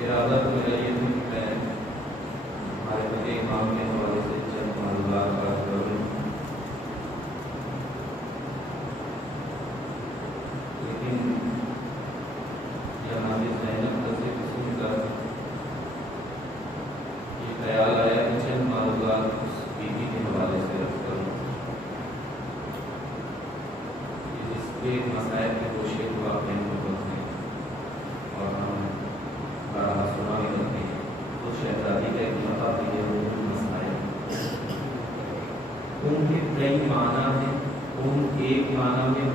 ارادہ تو میرا یہ تھا کہ میں ہمارے بڑے امام کے حوالے سے چند معلومات بات کروں، لیکن جناب زینب سے قسم کا یہ خیال آیا کہ چند معلومات اس بیوی کے حوالے سے رکھ کروں، جس کے مسائل کے گوشے کو آپ نے محبت ہیں اور ہم بڑا سنا بھی رکھتے ہیں۔ تو شہزادی کا ایک مطلب یہ وہ مسائل ان کے کئی معنی ہیں۔ ان ایک معنی میں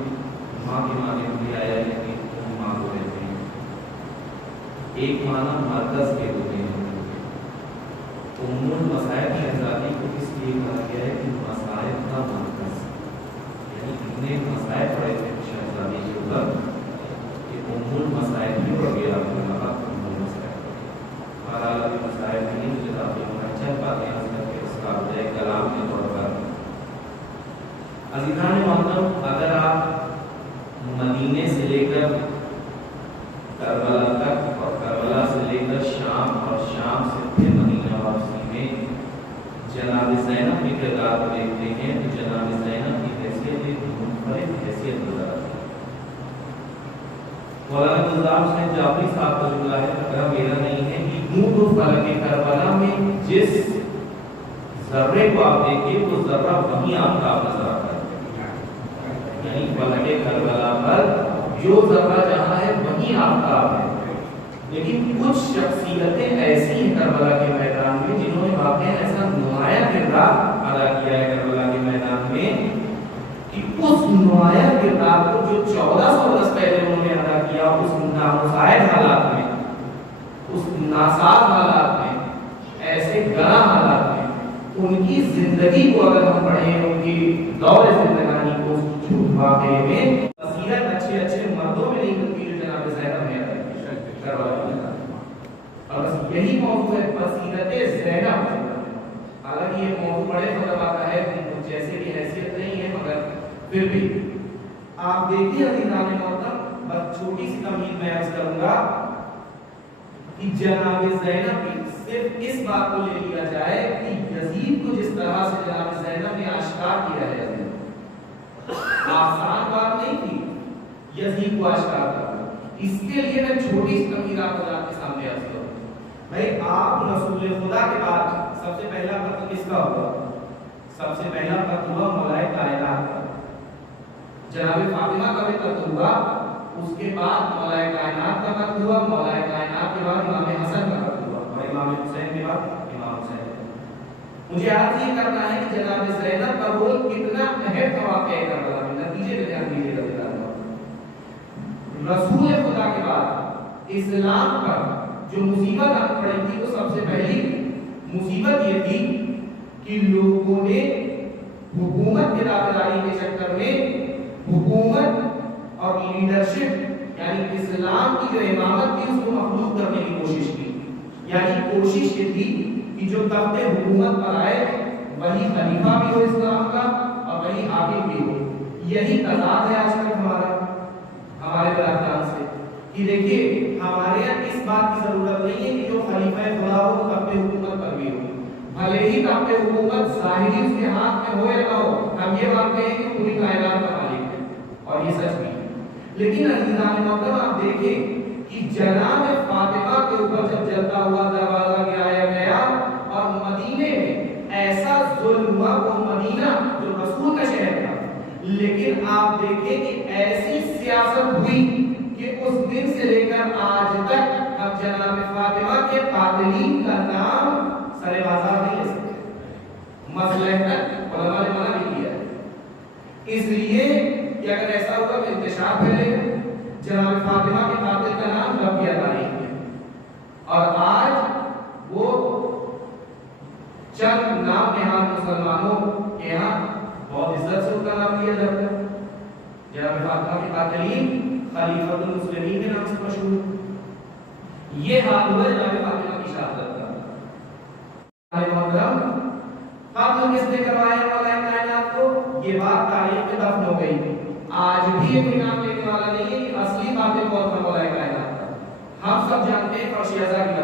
ماں کے معنی میں بھی آیا ہے کہ تم ماں کو رہتے ہیں، ایک معنی مرکز کے ہوتے ہیں۔ ام المصائب شہزادی کو اس لیے کہا گیا ہے کہ مصائب کا مرکز، یعنی اتنے مسائب پڑے تھے شہزادی کے اوپر کہ ام المصائب بھی ہو گیا ام المصائب۔ بہرحال ابھی مسائب نہیں مجھے کافی ہونا چند باتیں عرض کر کے اس کا بدائے کلام کے طور پر عزیزان محترم، اگر آپ مدینے سے لے کر کربلا تک اور کربلا سے لے کر شام اور شام سے پھر مدینہ واپسی میں جناب زینب کے کردار کو دیکھتے ہیں تو جناب زینب کی حیثیت ایک منفرد حیثیت نظر آتی ہے۔ مولانا نظام صاحب جعفری صاحب کا جملہ ہے، اگر میرا نہیں ہے، کہ یوں تو فلک کربلا میں جس ذرے کو آپ دیکھیں وہ ذرہ وہیں آفتاب نظر آتا ہے، یعنی فلک کربلا پر جو ذرہ جہاں ہے وہیں آفتاب ہے۔ لیکن کچھ شخصیتیں ایسی ہیں کربلا کے میدان میں جنہوں نے واقعی ایسا نمایاں کردار ادا کیا ہے کربلا کے میدان میں کہ اس نمایاں کردار کو جو 1400 برس پہلے انہوں نے ادا کیا اس نامساعد حالات میں، اس ناساز حالات میں، ایسے گراں حالات میں، ان کی زندگی کو اگر ہم پڑھیں، ان کی دور زندگانی کو واقعے میں بصیرت اچھے اچھے مردوں میں نہیں ملتی جو جناب زینب نے ادا کی کربلا کے میدان میں۔ اور بس یہی موضوع ہے بصیرت زینب۔ حالانکہ یہ موضوع بڑے مطلب آتا ہے جیسے کی حیثیت نہیں ہے، مگر پھر بھی آپ دیکھیے عزیزان محترم، بس چھوٹی سی تمہید میں عرض کروں گا کہ جناب زینب کی صرف اس بات کو لے لیا جائے کہ یزید کو جس طرح سے جناب زینب نے آشکار کیا ہے، آسان بات نہیں تھی یزید کو آشکار کرنا۔ اس کے لیے میں چھوٹی سی تمہید آپ کے سامنے عرض کروں۔ بھائی آپ رسول خدا کے بعد سب سے پہلا قتل کس کا ہوا؟ سب سے پہلا قتل ہوا مولائے کائنات کا، جناب فاطمہ کا بھی قتل ہوا، اس کے بعد مولائے کائنات کا قتل ہوا، مولائے کائنات کے بعد امام حسن کا قتل ہوا، اور امام حسین کے بعد امام حسین۔ مجھے عرض یہ کرنا ہے کہ جناب زینب کا رول کتنا اہم تھا واقعہ کربلا میں، نتیجے میں دھیان دیجیے گا۔ رسول خدا کے بعد اسلام پر جو مصیبت آ پڑی تھی وہ سب سے پہلی مصیبت یہ تھی کہ لوگوں نے حکومت کی داخلداری کے چکر میں حکومت اور لیڈرشپ یعنی اسلام کی جو امامت تھی اس کو مخلوط کرنے کی کوشش کی۔ یعنی کوشش یہ تھی کہ جو تخت حکومت پر آئے وہی خلیفہ بھی ہو اسلام کا اور وہی حاکم بھی ہو۔ یہی تضاد ہے آج تک ہمارے برادران سے کہ دیکھیے ہمارے یہاں اس بات کی ضرورت نہیں ہے کہ جو خلیفہ خدا ہو وہ تخت حکومت پر بھی ہو، بھلے ہی تخت حکومت ظاہری اس کے ہاتھ میں ہو یا نہ ہو، ہم یہ مانتے ہیں کہ پوری کائنات کا مالک ہے اور یہ سچ بھی ہے۔ لیکن عزیزان محترم آپ دیکھیں کہ جناب فاطمہ کے اوپر جب جلتا ہوا دروازہ گرایا گیا اور مدینے میں ایسا ظلم ہوا، وہ مدینہ جو رسول کا شہر تھا، لیکن آپ دیکھیں کہ ایسی سیاست ہوئی کہ اس دن سے لے کر آج تک ہم جناب فاطمہ کے قاتلین کا نام سر بازار نہیں لے سکتے۔ مصلحت علماء نے منع بھی کیا ہے، اس لیے کہ اگر ایسا ہوگا تو انتشار پھیلے گا، جناب فاطمہ کے قاتل کا نام رب کی ادا نہیں ہے۔ اور آج وہ چند نام نہاد مسلمانوں کے یہاں بہت عزت سے ان کا نام لیا جاتا ہے، جناب فاطمہ کے قاتلین خلیفۃ المسلمین کے نام سے مشہور۔ یہ حال ہوا جناب فاطمہ کی شہادت کا۔ قتل کس نے کروایا مولائے کائنات کو؟ یہ بات تاریخ میں دفن ہو گئی، آج بھی کوئی نام لینے والا نہیں ہے کہ اصلی قاتل کون تھا مولائے کائنات کا۔ ہم سب جانتے ہیں فرشیزہ کی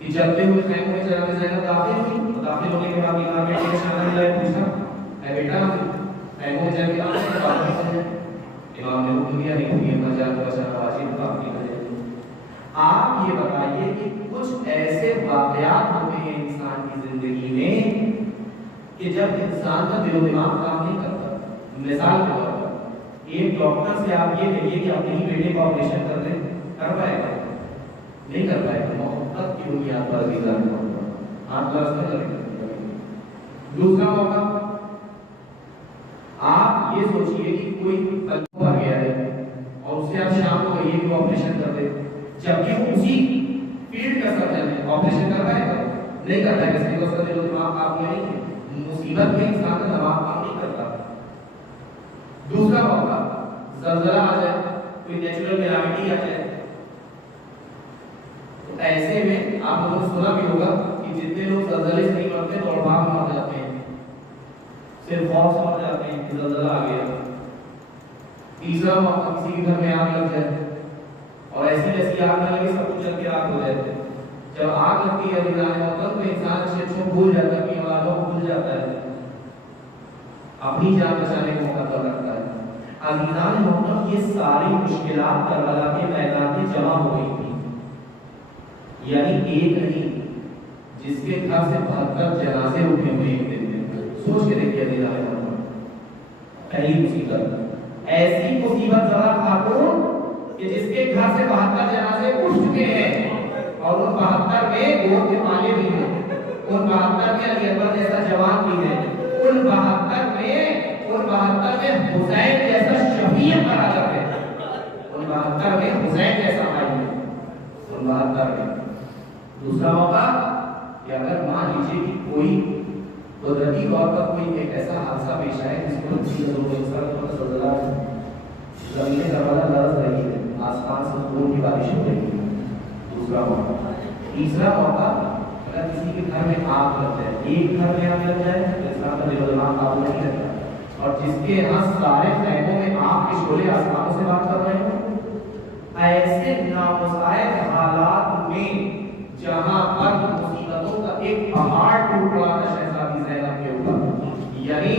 کہ چلتے ہوئے خیموں میں جناب زینب داخل ہوئی، داخل ہونے کے بعد امام بیٹے کے شانہ ملائے، پوچھا اے بیٹا خیموں میں جا کے امام نے حکم دیا نہیں ہوئی اپنا جان کو بچانا واجب کا اپنی کرے۔ آپ یہ بتائیے کہ کچھ ایسے واقعات ہوتے ہیں انسان کی زندگی میں کہ جب انسان کا دل و دماغ کام نہیں کرتا۔ مثال کے طور پر ایک ڈاکٹر سے آپ یہ کہیے کہ اپنے ہی بیٹے کا آپریشن کر دیں، کر پائے گا؟ نہیں کر پائے گا۔ محبت کی بنیاد پر عزیزان محبت آپ درست نہ کریں۔ دوسرا موقع آپ یہ سوچئے کہ کوئی قلب آ گیا ہے اور اس سے آپ شام کو کہیے کہ وہ آپریشن کر دے، جبکہ وہ اسی فیلڈ کا سرجن ہے، آپریشن کر پائے گا؟ نہیں کر پائے گا، اس لیے اس کا دل و دماغ آپ میں نہیں ہے۔ مصیبت میں انسان کا دماغ کام نہیں کرتا۔ دوسرا موقع زلزلہ آ جائے، کوئی نیچرل کیلامٹی آ جائے، تو ایسے میں آپ لوگوں نے سنا بھی ہوگا کہ جتنے لوگ زلزلے سے نہیں مرتے دوڑ بھاگ مر جاتے ہیں، صرف خوف سے مر جاتے ہیں کہ زلزلہ آ گیا۔ تیسرا موقع کسی کے گھر میں آگ لگ جائے اور ایسی جیسی آگ نہ لگے سب کچھ جل کے آگ ہو جائے۔ جب آگ لگتی ہے تو انسان اچھے اچھوں بھول جاتا ہے، اپنی اولادوں کو بھول جاتا ہے، اپنی جان بچانے کا موقع کر رکھتا ہے۔ عزیزان محترم یہ ساری مشکلات کربلا کے میدان میں جمع ہو گئی تھی، یعنی ایک نہیں، جس کے گھر سے 72 جنازے اٹھے ہوئے ایک دن میں۔ سوچ کے دیکھیے عزیزان محترم، پہلی مصیبت ایسی مصیبت زدہ خاتون کہ جس کے گھر سے 72 جنازے اٹھ چکے ہیں اور ان 72 میں گود کے مالے بھی ہیں، ان 72 میں علی اکبر جیسا جوان بھی ہے، ان 72 میں حسین جیسا شفیع برادر ہے، ان 72 میں حسین جیسا بھائی ہے، ان 72 میں۔ دوسرا موقع کہ اگر مان لیجیے کہ کوئی قدرتی طور پر کوئی ایک ایسا حادثہ پیش آئے جس کو زلزلہ زمین کربلا لرز رہی ہے، آسمان سے خون کی بارش ہو رہی ہے، دوسرا موقع۔ تیسرا موقع اگر کسی کے گھر میں آگ لگ جائے، ایک گھر میں آگ لگ جائے تو انسان کا دل و دماغ قابو نہیں رہتا، اور جس کے یہاں سارے خیموں میں آگ کے شعلے آسمانوں سے بات کر رہے ہیں، ایسے نامساعد حالات میں جہاں پر مصیبتوں کا ایک پہاڑ ٹوٹ پڑا تھا شہزادی زینب کے اوپر، یعنی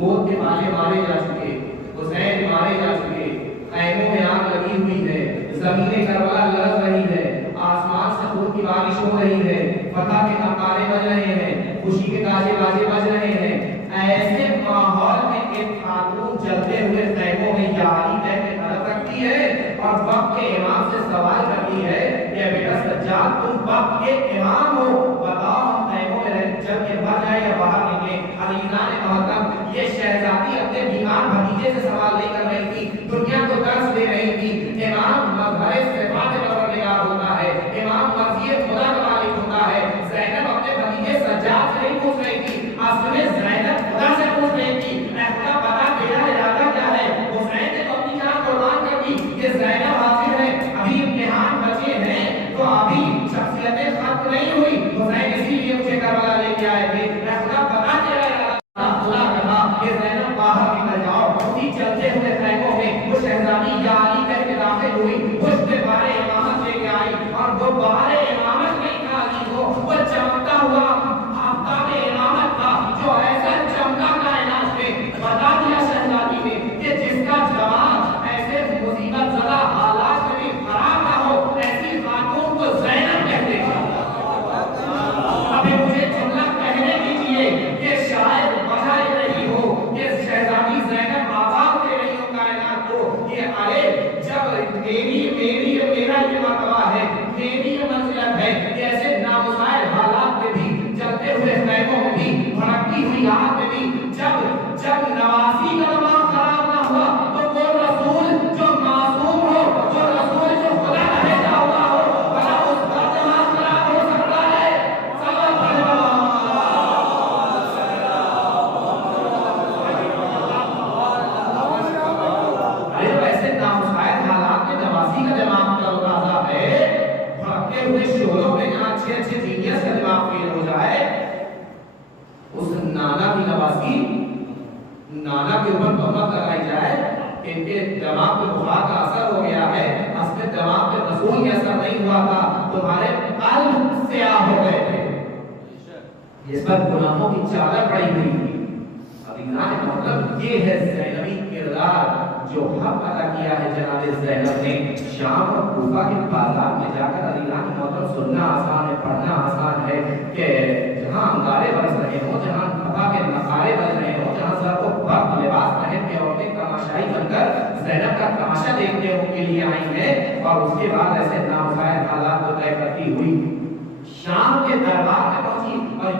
گود کے مالے مارے جا چکے، حسین مارے جا چکے، خیموں میں آگ لگی ہوئی ہے، زمین کربلا لرز رہی ہے، آسمان سے خون کی بارش ہو رہی ہے، فتح کے نعرے بج رہے ہیں، خوشی کے تاجے باجے بج رہے ہیں۔ ایسے ماحول میں ایک خاتون چلتے ہوئے خیموں میں یاری کہہ کے طلب رکھتی ہے اور وقت کے امام سے سوال کرتی ہے کہ بیٹا سجاد تم وقت کے امام ہو، بتاؤ ہم خیموں میں جب کے بھر جائے یا باہر نکلے۔ عزیزان محترم یہ شہزادی اپنے بیمار بھتیجے سے سوال نہیں کر رہی تھی، دنیا کو درس دے رہی تھی۔ امام مظہر صفات پروردگار ہوتا ہے، امام مرضیت خدا کا مالک ہوتا ہے۔ زینب اپنے بھتیجے سجاد سے نہیں پوچھ رہی تھی، اصل میں زینب خدا سے پوچھ رہی تھی، اے خدا بتا میرا ارادہ کیا ہے۔ حسین نے تو اپنی جان قربان کر دی، یہ زینب حاضر ہے، ابھی امتحان بچے ہیں تو ابھی شخصیتیں ختم نہیں ہوئی، حسین اسی لیے مجھے کربلا لے کے آئے تھے، اے خدا بتا تیرا ارادہ۔ اللہ کہا کہ زینب باہر نکل جاؤ۔ اسی چلتے ہوئے خیموں میں وہ شہزادی یا علی کہہ کے داخل ہوئی، اس پہ بارے امامت لے کے آئی، اور وہ بارے امامت نہیں تھا علی کو، وہ چمکتا ہوا آفتاب امامت تھا جو ایسا چمکا کائنات میں۔ بتا دیا شہزادی نے کہ جس کا جواب ایسے مصیبت زدہ حالات میں بھی خراب نہ ہو، ایسی خاتون کو زینب کہتے ہیں۔ ابھی مجھے جملہ کہنے دیجیے کہ شاید وجہ یہ رہی ہو کہ شہزادی زینب آواز دے رہی ہو کائنات کو کہ ارے جب میرا یہ مرتبہ ہے، میری یہ منزلت ہے کہ ایسے نامساعد حالات میں بھی، چلتے ہوئے خیموں میں بھی، بھڑکتی ہوئی آگ میں بھی، جب نواسی کا دماغ خراب نہ ہوا تو وہ رسول جو معصوم ہو، وہ رسول جو خدا کا بھیجا ہوا ہو، بھلا اس کا دماغ خراب ہو سکتا ہے؟ ارے ویسے نامساعد حالات میں نواسی کا دماغ تازہ ہے، بھڑکتے ہوئے شعلوں میں جہاں اچھے اچھے جینیس کا دماغ فیل ہو جائے، اس نانا کی نواسی، نانا کے اوپر تہمت لگائی جائے کہ ان کے دماغ پہ بخار کا اثر ہو گیا ہے، اصل دماغ پہ رسول کا اثر نہیں ہوا تھا، تمہارے قلب سیاہ ہو گئے تھے، جس پر گناہوں کی چادر پڑی ہوئی تھی۔ اب مطلب یہ ہے زینبی کردار جو حق ادا کیا ہے جناب زینب نے۔ شام اور کوفہ کے بازار میں جا کر علی کی محترم سننا آسان ہے، پڑھنا آسان ہے کہ جہاں انگارے برس رہے ہوں، جہاں فتح کے نقارے بج رہے ہوں، جہاں سر کو برق لباس پہن کے عورتیں تماشائی بن کر زینب کا تماشا دیکھنے کے لیے آئی ہیں، اور اس کے بعد ایسے نامسائل حالات کو طے کرتی ہوئی شام کے دربار میں پہنچی اور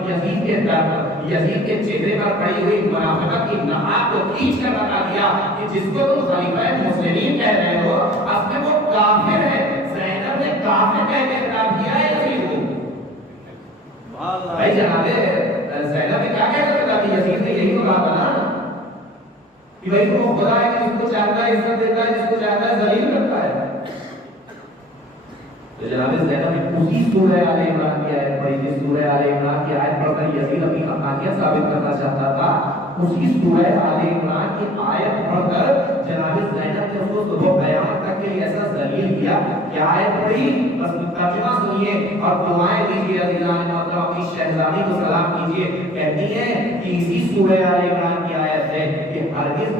یزید کے چہرے پر پڑی ہوئی منافقت کی نہاد کو کھینچ کر بتا دیا کہ جس کو تم خلیفہ مسلمین کہہ رہے ہو اصل میں وہ کافر ہے۔ زینب نے کافر کہہ کے خطاب کیا ہے یزید کو۔ بھائی جناب زینب نے کیا کہہ کر خطاب کیا؟ یزید نے یہی تو کہا تھا نا کہ بھائی وہ خدا ہے کہ جس کو چاہتا ہے عزت دیتا ہے، جس کو چاہتا ہے ذلیل کرتا ہے۔ تو جناب زینب نے اسی سورہ آل عمران کی آیت پڑھی تھی، سورہ آل عمران کی آیت پڑھ کر یزید اپنی حقانیت ثابت کرنا چاہتا تھا۔ اسی سورہ آل عمران کی آیت پڑھ کر جناب زینب نے اس کو صبح قیامت تک کے لیے ایسا ذلیل کیا۔ کیا آیت پڑھی؟ بس ترجمہ سنیے اور دعائیں دیجیے عزیزان محترم، اپنی شہزادی کو سلام کیجیے۔ کہتی ہے کہ اسی سورہ آل عمران کی آیت ہے کہ ہرگز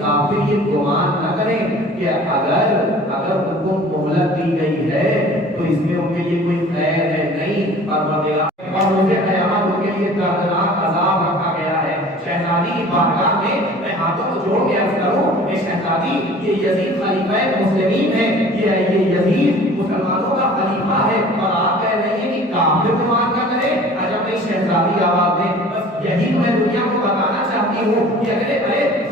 کافر یہ گمان نہ کریں کہ اگر ان کو مہلت دی گئی ہے تو اس میں ان کے لیے کوئی خیر ہے، نہیں، اور روز قیامت ان کے لیے دردناک عذاب رکھا گیا ہے۔ شہزادی کی بارگاہ میں ہاتھوں کو جوڑ کے عرض کروں کہ شہزادی یہ یزید خلیفہ مسلمین ہے، یہ یزید مسلمانوں کا خلیفہ ہے، اور آپ کہہ رہے ہیں کہ کافر گمان نہ کرے۔ عجب نہیں شہزادی آواز دے، بس یہی میں دنیا کو بتانا چاہتی ہوں کہ اگر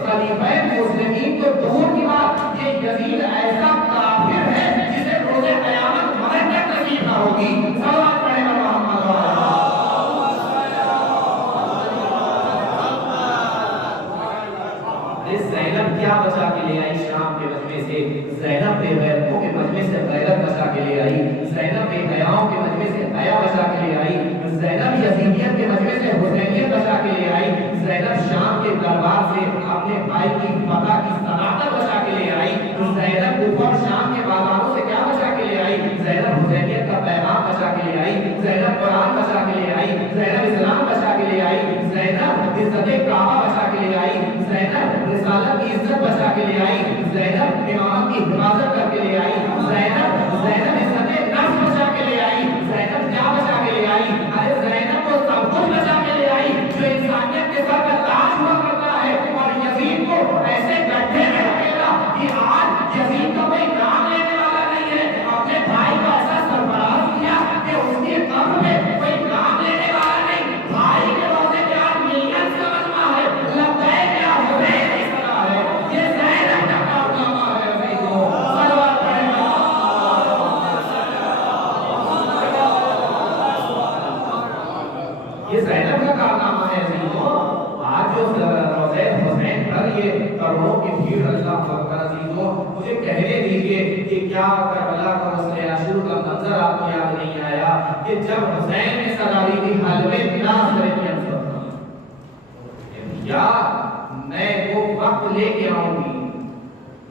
خلیفہ مسلمین تو دور کی بات، یہ یزید ایسا کافر ہے جسے روز قیامت مرنے تک نصیب نہ ہوگی۔ صلوات پڑھیں محمد زینب کیا بچا کے لے آئی شام کے مجمع سے؟ زینب بے غیرتوں کے مجمع سے غیرت بچا کے لے آئی، زینب بے حیاؤں کے مجمع سے حیا بچا کے لے آئی، زینب یزیدیت کے مجمع سے حسینیت بچا کے لے آئی، زینب شام کے دربار سے اپنے بھائی کی فتح کی صداقت بچا کے لے آئی، زینب اوپر شام کے بازاروں سے کیا بچا کے لے آئی؟ زینب حسینیت کا پیغام بچا کے لے آئی، زینب قرآن بچا کے لے آئی، زینب اسلام بچا کے لے آئی، زینب عزت کعبہ بچا کے لے آئی، زینب رسالت کی عزت بچا کے لے آئی، زینب امامت کی حفاظت کر کے لے آئی، زینب عزت نفس بچا کے لے آئی، زینب کیا بچا کے لے آئی؟ ارے زینب کو سب کچھ بچا کے لے آئی جو انسانیت کے سر کا تاج ہوا کرتا ہے، اور یزید کو ایسے گڈھے میں ڈھکیلا کہ آج یزید کا کوئی نام لینے والا نہیں ہے۔ اپنے بھائی کا ایسا سرفراز کیا کہ اس کی قبر میں کوئی نام لینے والا نہیں، بھائی کے روزے پہ آج ملینز کا مجمع ہے، لبیک یا حسین کی صدا ہے، یہ زینب کا کارنامہ ہے۔ صلوات پڑھیں یہ زینب کا کارنامہ ہے عزیزوں۔ آج جو روزے حسین پر یہ کروڑوں کی بھیڑ اللہ اکبر عزیزوں، مجھے کہنے دیجیے کہ کیا کربلا کا مسئلہ عاشور کا منظر آپ کو یاد نہیں آیا کہ جب حسین نے صدا دی تھی حلوے ناز کریں یا میں وہ وقت لے کے آؤں گی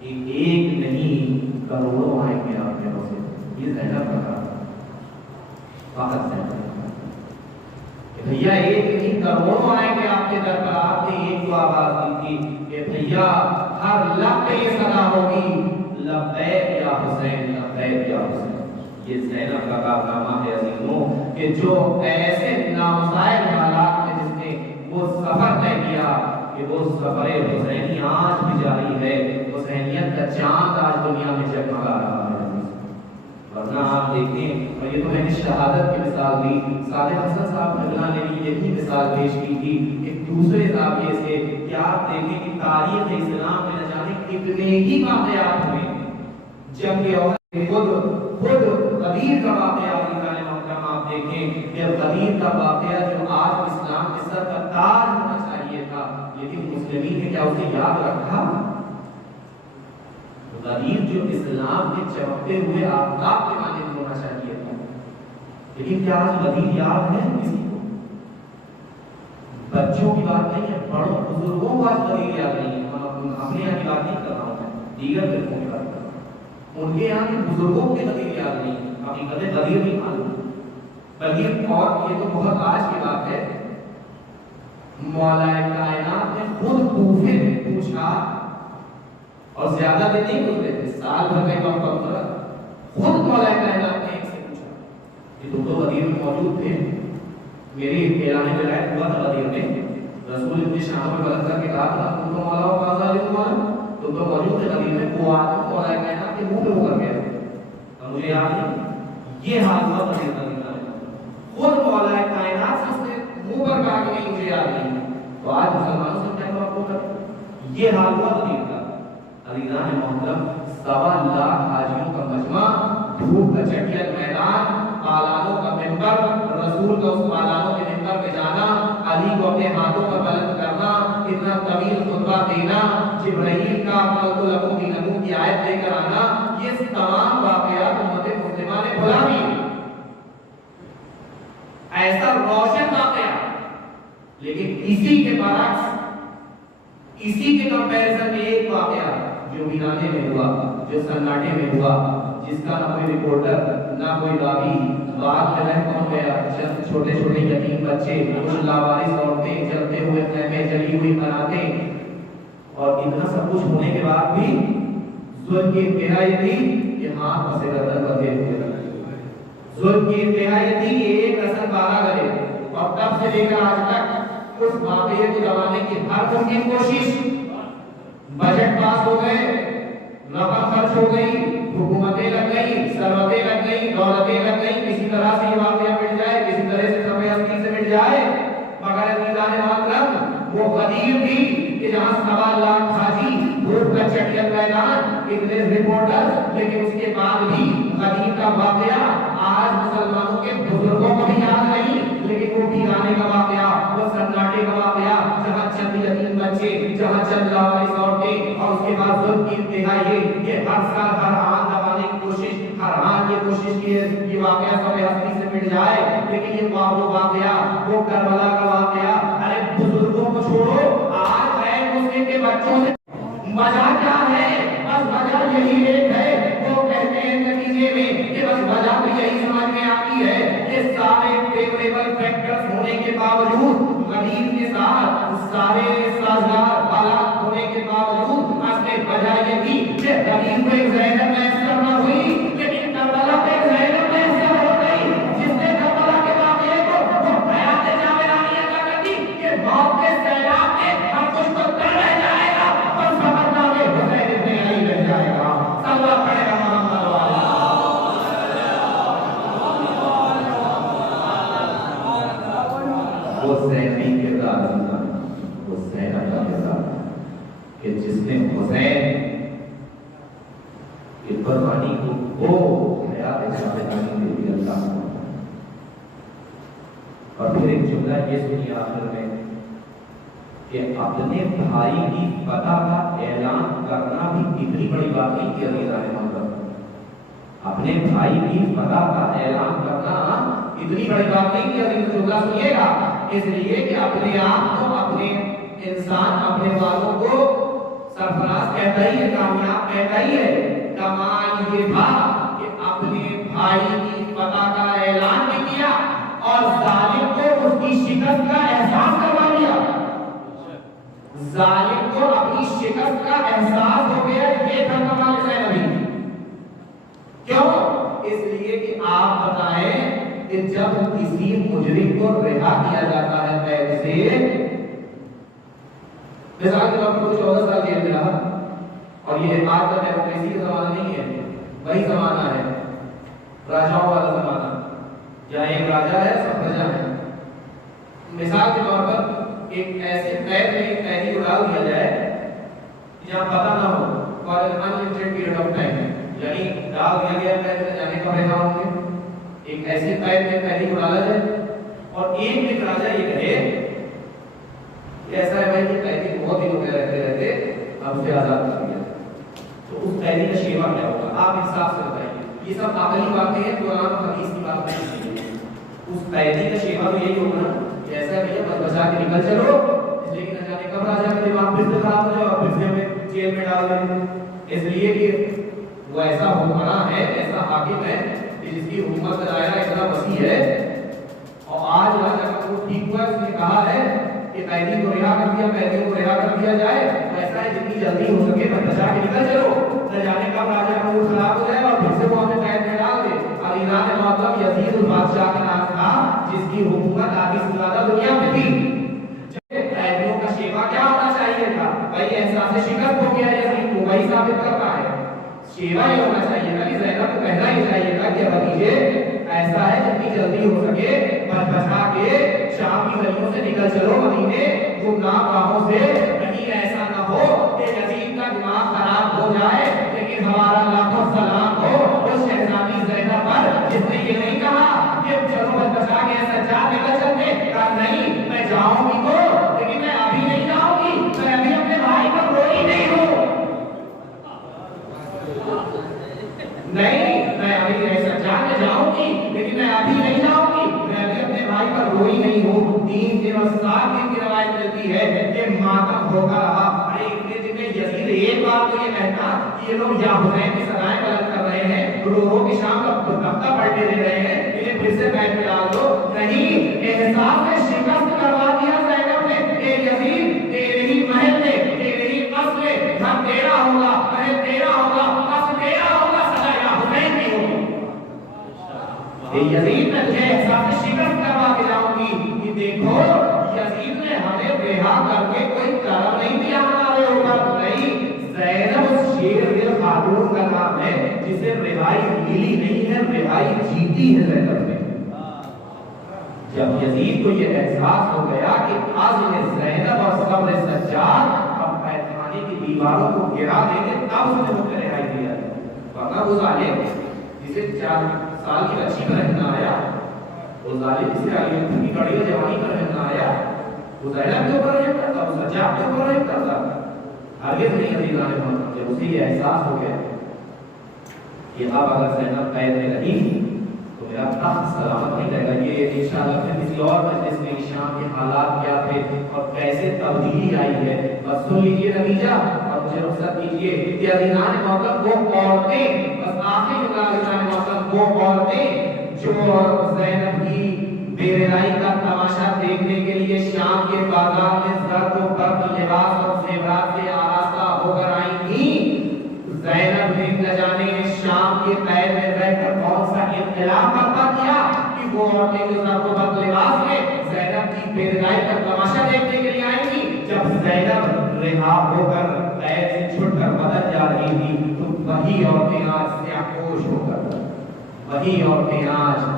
کہ ایک نہیں کروڑوں آئیں گے آپ کے روزے۔ یہ زینب کا کارنامہ فقط زینب بھیا ایک نہیں کروڑوں آئیں گے آپ کے در پر۔ آپ نے ایک تو آواز دی تھی کہ بھیا ہر لب پہ یہ صدا ہوگی لبیک یا حسین، لبیک یا حسین۔ یہ زینب کا کارنامہ ہے عزیزوں کہ جو ایسے نامسائل حالات میں جس نے وہ سفر طے کیا کہ وہ سفر حسینی آج بھی جاری ہے، حسینیت کا چاند آج دنیا میں جگمگا رہا ہے۔ ورنہ آپ دیکھیں، اور یہ تو میں نے شہادت کی مثال دی، صادق حسن صاحب قبلہ نے بھی یہی مثال پیش کی تھی ایک دوسرے زاویے سے کہ آپ دیکھیں کہ تاریخ اسلام میں نہ جانے کتنے ہی واقعات ہوئے جب کہ خود غدیر کا واقعہ آپ دیکھیں کہ غدیر کا واقعہ جو آج اسلام کے سر کا تاج ہونا چاہیے تھا، لیکن مسلمین نے کیا اسے یاد رکھا؟ غدیر جو اسلام کے چمکتے ہوئے آفتاب کے مانند ہونا چاہیے تھا، لیکن کیا آج غدیر یاد ہے کسی کو؟ بچوں کی بات نہیں ہے، بڑوں بزرگوں کو آج غدیر یاد نہیں ہے۔ ہم اپنے یہاں کی بات نہیں کر رہا ہوں، دیگر فرقوں کی بات کرتا ہوں، ان کے یہاں کے بزرگوں کے غدیر یاد نہیں، حقیقت غدیر نہیں معلوم، بلکہ اور یہ تو بہت آج کی بات ہے، مولا کائنات نے خود کوفے میں پوچھا، اور زیادہ دن نہیں گزرے تھے، سال بھر کا وقت گزرا، خود مولا کائنات نے ایک سے پوچھا کہ تم تو غدیر میں موجود تھے، میری اعلان ولایت ہوا تھا غدیر میں، رسول ابن شام میں بلند کر کے کہا تھا تم تو مولا و قاضی علیہ، تم تو موجود تھے غدیر میں، وہ آدمی مولا کائنات کے منہ پہ ہو کر گیا، اور مجھے یاد نہیں یہ حال ہوا غدیر کا، خود مولا کائنات سے اس نے منہ پر کہا کہ نہیں مجھے یاد نہیں، تو آج مسلمانوں سے کیا بات ہو کر یہ حال ہوا غدیر کا۔ عزیزان محترم، 1.25 لاکھ حاجیوں کا مجمع، دھوپ کا چٹیل میدان، پالانوں کا منبر، رسول کا اس پالانوں کے منبر پہ جانا، علی کو اپنے ہاتھوں پر بلند کرنا، اتنا طویل خطبہ دینا، جبرائیل کا قلب لہو کی نمو کی آیت لے کر آنا، یہ تمام واقعات امت مسلمہ نے بھلا دی، ایسا روشن واقعہ، لیکن اسی کے برعکس، اسی کے کمپیریزن میں ایک واقعہ جو ویرانے میں ہوا، جو سناٹے میں ہوا، جس کا نہ کوئی رپورٹر نہ کوئی راوی، بعد میں رہ کون گیا، چند چھوٹے چھوٹے یتیم بچے، کچھ لاوارث عورتیں، جلتے ہوئے خیمے، جلی ہوئی قناتیں، اور اتنا سب کچھ ہونے کے بعد بھی ظلم کی انتہا یہ تھی کہ ہاتھ پسے گردن بدھے ہوئے، ظلم کی انتہا یہ تھی کہ ایک رسل 12 کرے، اور تب سے لے کر آج تک اس واقعے کو دبانے کی ہر ممکن کوشش، بجٹ پاس ہو گئے، رقم خرچ ہو گئی، حکومتیں لگ گئی، ثروتیں لگ گئی، دولتیں لگ گئی، کسی طرح سے یہ واقعہ مٹ جائے، کسی طرح سے سب ہستی سے مٹ جائے، مگر عزیزان محترم وہ غدیر تھی کہ جہاں 1.25 لاکھ حاجی، دھوپ کا چٹیل میدان، انگلش رپورٹر، لیکن اس کے بعد بھی غدیر کا واقعہ آج مسلمانوں کے بزرگوں کو بھی یاد نہیں، لیکن وہ ویرانے کا واقعہ، وہ سناٹے کا واقعہ، جہاں چند یتیم بچے، جہاں چند لاوارث عورتیں، اور اس کے بعد ظلم کی انتہا یہ کہ ہر سال ہر آن دبانے کی کوشش، ہر آن یہ کوشش کی یہ واقعہ سب ہستی سے مٹ جائے، لیکن یہ وہ واقعہ، وہ کربلا کا واقعہ، ارے بزرگوں کو چھوڑو، آج غیر مسلم کے بچوں سے وجہ کیا ہے؟ بس وجہ یہی ایک ہے، وہ کہتے ہیں نتیجے میں کہ بس وجہ تو یہی سمجھ میں آتی ہے، یہ سارے فیوریبل فیکٹرز ہونے کے باوجود، غدیر کے ساتھ سارے سازگار حالات ہونے کے باوجود، اصل وجہ یہ تھی کہ غدیر میں زینب میسر نہ ہوئی، لیکن کربلا پہ زینب میسر ہو گئی، جس نے کربلا کے واقعے کو وہ حیات جاویدانی عطا کر دی کہ موت کے سیلاب میں ہر کچھ تو کر رہ جائے گا، اور سمجھنا میں حسین ابن علی رہ جائے گا، صلوات پڑھے گا محمد والا۔ وہ زینبی کردار تھا، وہ زینب کا کردار تھا کہ جس نے حسین کی قربانی کو وہ حیات جاویدانی دے دی اللہ کو۔ اور پھر ایک جملہ یہ سنی آخر میں کہ اپنے بھائی کی فتح کا اعلان کرنا بھی اتنی بڑی بات نہیں کی عزیزان محترم، اپنے بھائی کی فتح کا اعلان کرنا اتنی بڑی بات نہیں کی عزیزان، جملہ سنیے گا، اس لیے کہ اپنے آپ کو، اپنے انسان اپنے والوں کو سرفراز کہتا ہی ہے، کامیاب کہتا ہی ہے، کمال یہ تھا کہ اپنے بھائی کی فتح کا اعلان بھی کیا اور ظالم کو اس کی شکست کا احساس کروا دیا، ظالم کو اپنی شکست کا احساس ہو گیا، یہ تھا کمال زینبی۔ کیوں؟ اس لیے کہ آپ بتائیں کہ جب کسی مجرم کو رہا کیا جاتا ہے قید سے، مثال کے طور پر 14 سال جیل میں رہا، اور یہ آج کا ڈیموکریسی کا زمانہ نہیں ہے، وہی زمانہ ہے، راجاؤں والا زمانہ، جہاں ایک راجا ہے سب پرجا ہے۔ مثال کے طور پر ایک ایسے قید میں ایک قیدی کو ڈال دیا جائے جہاں پتہ نہ ہو for an unlimited period of time, یعنی ڈال دیا گیا قید میں جانے کا رہا ہوں گے، ایک ایسے قید میں قیدی کو ڈالا جائے اور ایک دن راجا یہ کہے کہ ایسا ہے بھائی کہ قیدی بہت دنوں میں رہتے اب اسے آزاد کر دیا، تو اس قیدی کا شیوا کیا ہوگا؟ آپ انصاف سے بتائیے، یہ سب عقلی باتیں ہیں، قرآن اور حدیث کی بات نہیں ہے، اس قیدی کا شیوا تو یہی ہوگا کہ ایسا ہے بھیا بس بچا کے نکل چلو، اس لیے کہ نہ جانے کب راجا کا دماغ پھر سے خراب ہو جائے اور پھر سے ہمیں جیل میں ڈال دیں۔ اس لیے کہ وہ ایسا حکمراں ہے، ایسا حاکم ہے کہ جس کی حکومت کا دائرہ اتنا وسیع ہے، اور آج اگر وہ ٹھیک ہوا اس نے کہا ہے کہ قیدی کو رہا کر دیا، قیدیوں کو رہا کر دیا جائے، تو ایسا ہے جتنی جلدی ہو سکے بچا کے نکل چلو، نہ جانے کا راجا کا موڈ خراب ہو جائے اور پھر سے وہ ہمیں قید میں ڈال دے۔ اور ایران معظم یزید البادشاہ کا نام تھا جس کی حکومت آدھی سے زیادہ دنیا میں تھی۔ قیدیوں کا شیوا کیا ہونا چاہیے تھا؟ بھائی احساس شکست ہو گیا یزید کو، وہی ثابت کرتا ہے، شیوا یہ ہونا چاہیے تھا کہ زینب کو کہنا ہی چاہیے تھا کہ بھتیجے ایسا ہے جتنی جلدی ہو سکے بچا کے شام کی گلیوں سے نکل چلو مدینے، گمنام راہوں سے، کہیں ایسا نہ ہو کہ یزید کا دماغ خراب ہو جائے، لیکن ہمارا لاکھوں سلام ہو اس شہزادی زینب پر جس نے یہ نہیں کہا کہ چلو بچا کے سجاد نکل چلتے، کہا نہیں میں جاؤں گی تو، لیکن میں ابھی نہیں جاؤں گی، میں ابھی اپنے بھائی پر روئی نہیں ہوں، نہیں میں ابھی سجاد میں جاؤں گی لیکن میں ابھی نہیں جاؤں گی، میں ابھی اپنے بھائی پر روئی نہیں ہوں۔ 3 دن اور 7 دن کی روایت ملتی ہے کہ ماتم ہوتا رہا۔ ارے اتنے دن میں یزید ایک بار تو یہ کہتا کہ یہ لوگ یا حسین کی سزائیں بلند کر رہے ہیں، رو رو کے شام کا تختہ پلٹے دے رہے ہیں، انہیں پھر سے قید میں ڈال دو، نہیں احساس میں شکست کروا دیا زینب نے کہ یزید تیرے ہی محل میں، تیرے ہی قصر میں گھر تیرا ہوگا، محل تیرا ہوگا، قصر تیرا ہوگا، سزا یا حسین کی ہوگی۔ یزید میں تجھے احساس شکست کروا کے جاؤں گی کہ دیکھو یزید نے ہمیں رہا کر کے کوئی کرم نہیں دیا ہمارے اوپر، نہیں زینب اس شیر دل خاتون کا نام ہے جسے رہائی ملی نہیں ہے، رہائی جیتی ہے زینب نے۔ جب یزید کو یہ احساس ہو گیا کہ عزم زینب اور صبر سجاد اب قید خانے کی دیواروں کو گرا دیں گے، تب اس نے مجھے رہائی دیا، ورنہ وہ ظالم جسے 4 سال کی بچی پر رہنا آیا، وہ ظالم جسے علی کی کڑی جوانی پر رہنا آیا، وہ زینب کے اوپر رحم کرتا، وہ سجاد کے اوپر رحم کرتا، ہرگز نہیں عزیزان محترم۔ جب اسے یہ احساس ہو گیا کہ اب اگر زینب قید میں رہی تو میرا تخت سلامت نہیں رہے گا، یہ انشاءاللہ پھر کسی اور مجلس میں شام کے حالات کیا تھے اور کیسے تبدیلی آئی ہے بس سن لیجیے نتیجہ اور مجھے رخصت کیجیے کہ عزیزان محترم وہ عورتیں، بس آخری جملہ عزیزان محترم، وہ عورتیں جو زینب کی بے رہائی کا تماشا دیکھنے کے لیے شام کے بازار میں زرد و برق لباس اور زیورات سے آراستہ ہو کر آئی تھیں، زینب نے نہ جانے شام کے قید میں رہ کر کون سا انقلاب برپا کیا کہ وہ عورتیں جو زرد و برق لباس میں زینب کی بے رہائی کا تماشا دیکھنے کے لیے آئی تھی۔ جب زینب رہا ہو کر قید سے چھٹ کر بدل جا رہی تھی تو وہی عورتیں آج سیاہپوش ہو کر، وہی عورتیں آج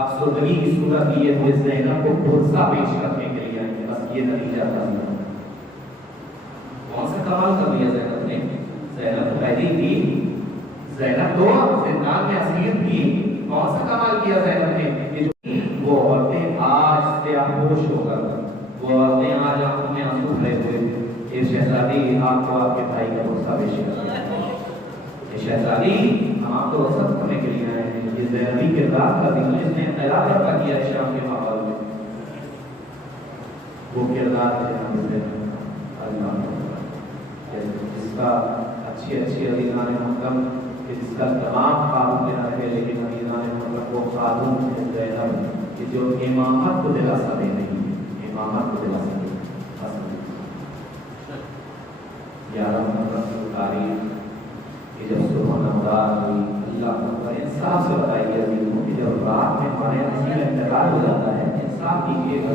افسردگی کی صورت لیے ہوئے زینب کو پرسا پیش کرنے کے لیے آئی۔ بس یہ نتیجہ تھا۔ کون سا کمال کر دیا زینب نے؟ زینب تو پہلی تھی، زینب تو زندان میں اسیر تھی، کون سا کمال کیا زینب نے کہ جو وہ عورتیں آج سیاہپوش ہو کر، وہ عورتیں آج آنکھوں میں آنسو بھرے ہوئے، یہ شہزادی آپ کو آپ کے بھائی کا پرسا پیش کر دیا۔ یہ شہزادی ہم آپ کو رخصت کرنے کے لیے آئے ہیں، یہ زینبی کردار کا ذکر اس نے انقلاب برپا کیا شام کے ماحول میں، وہ کردار ہے جس کا اچھی عزیزان محترم جس کا تمام خاتون دینا ہے، لیکن عزیزان محترم وہ خاتون ہے زینب کہ جو امامت کو دلاسا دے رہی ہے، امامت کو دلاسا دے رہی ہے۔ 11 محرم تاریخ کہ جب صبح نماز ہوئی، اللہ کو انصاف سے بتائیے عزیزوں کہ جب رات میں ہمارے نصیب میں انتقال ہو جاتا ہے، انصاف کیجیے گا۔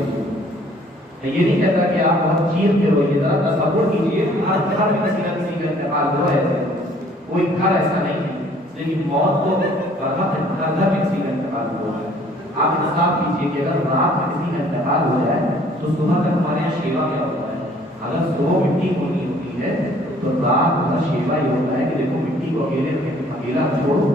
میں یہ نہیں کہتا کہ آپ بہت چیخ کے روئیے، ذرا تصور کیجیے ہر گھر میں کسی نہ کسی کا انتقال ہوا ہے، کوئی گھر ایسا نہیں ہے لیکن موت تو ہر گھر میں کسی کا انتقال ہوا ہے۔ آپ انصاف کیجیے کہ اگر رات میں کسی کا انتقال ہو جائے تو صبح تک ہمارے یہاں شیوا کیا ہوتا ہے؟ اگر صبح مٹی ہونی ہوتی ہے تو رات بھر شیوا یہ ہوتا ہے کہ دیکھو مٹی کو اکیلا چھوڑو،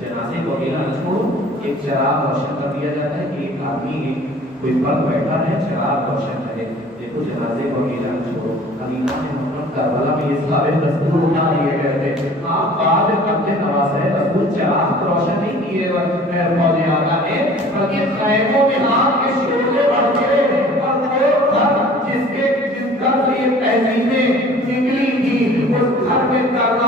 جنازے کو اکیلا نہ چھوڑو، ایک چراغ روشن کر دیا جاتا ہے کہ ایک آدمی کوئی فرد بیٹھا ہے، چراغ روشن کرے، دیکھو جنازے کو اکیلا نہ چھوڑو۔ علینا نے محمد کربلا میں اس قابل دستور اٹھا دیے گئے تھے، آپ بعد قبل نواز ہے رسول چراغ روشن نہیں کیے فوج آقا نے، بلکہ خیموں میں آپ کے شعلے بڑھ گئے، اور وہ گھر جس گھر سے یہ تہذیبیں نکلی تھی اس گھر میں کرنا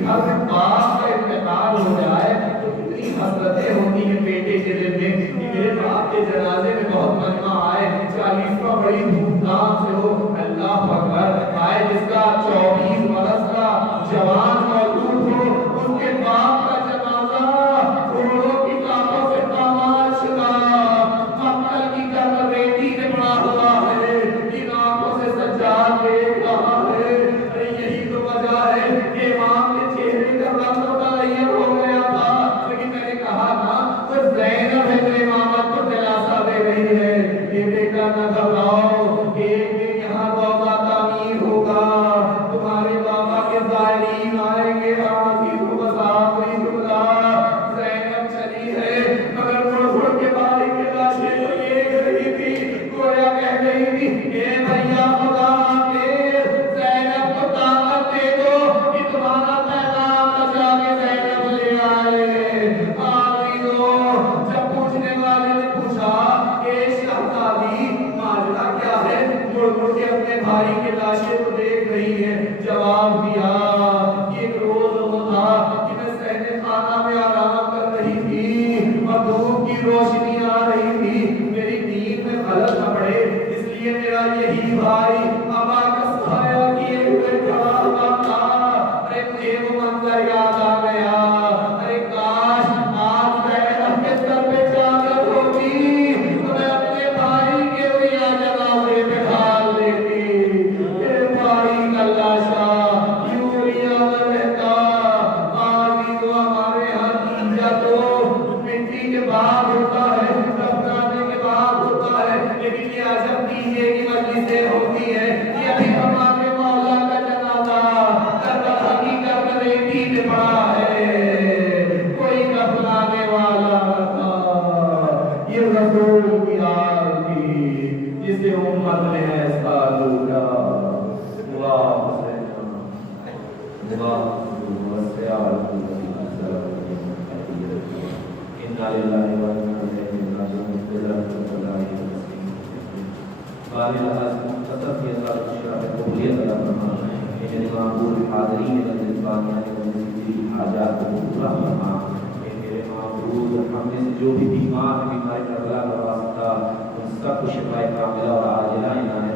گھر میں باپ کا انتقال ہو جائے تو کتنی حسرتیں ہوتی ہیں بیٹے کے دل میں کہ میرے باپ کے جنازے میں بہت مجمع آئے، 40واں بڑی دھوم دھام سے ہو، اللہ اکبر آئے، جس کا 24 برس کا جوان موجود ہو، اس کے باپ کا جنازہ گھوڑوں کی ٹانگوں سے پامال شدہ مقتل کی کر ریتی نے بڑا ہوا ہے، ان آنکھوں سے سجاد دیکھ رہا ہے۔ یہی تو وجہ ہے کہ امام کے چہرے کا رنگ متغیر ہو گیا تھا، لیکن میں نے کہا نا وہ زینب ہے جو امامت کو دلاسا دے رہی ہے کہ بیٹا نہ گھبراؤ، ایک دن یہاں روضہ تعمیر ہوگا، تمہارے بابا کے زائرین آئیں گے، آخری کو بس آخری جملہ۔ زینب چلی ہے مگر مڑ مڑ کے بھائی کے لاشیں کو دیکھ رہی تھی، گویا کہہ رہی تھی اے بھیا خدا حافظ، زینب کو طاقت دے دو کہ تمہارا پیغام بچا کے زینب لے آئے۔ آخری دو جب پوچھنے والے نے پوچھا کہ شہزادی ماجرا کیا ہے، مڑ مڑ کے اپنے بھائی کے لاشیں کو دیکھ رہی ہے، جواب دیا کہ ایک روز وہ تھا کہ میں صحن خانہ میں آرام کر رہی تھی اور دھوپ کی روشنی آ رہی تھی، میری نیند میں خلل نہ پڑے اس لیے میرا یہی بھائی ابا کا سایہ کیے ہوئے کھڑا ہوا تھا۔ ارے مجھے وہ منظر یاد آ گیا، ارے کاش آج زینب کے سر پہ چادر ہوتی تو میں اپنے بھائی کے رویا جنازے پہ ڈال دیتی، میرے بھائی کا لاشا یوں رویا نہ رہتا۔ آگی تو ہمارے ہاں تیجا تو مٹی کے بعد ہوتا ہے، دفنانے کے بعد ہوتا ہے، لیکن یہ عجب تیجے کی مجلسیں ہوتی ہے کہ ابھی ہمارے مولا کا جنازہ کربلا کی کربریتی میں پڑا ہے، کوئی دفنانے والا نہ تھا۔ یہ رسول کی آل تھی جسے امت نے ایسا لوٹا۔ واہ حسین واہ وسیال انا للہ و انا الیہ راجعون۔ قابل اعظم مختصر کی اللہ شرح قبولیت عطا فرما، میرے معقول حاضرین نظر باقیان وزیدی حاجات کو پورا فرما۔ میرے معبود ہم میں سے جو بھی بیمار ہیں، بیماری کربلا کا واسطہ ان سب کو شفا کاملہ اور عاجلہ عنایت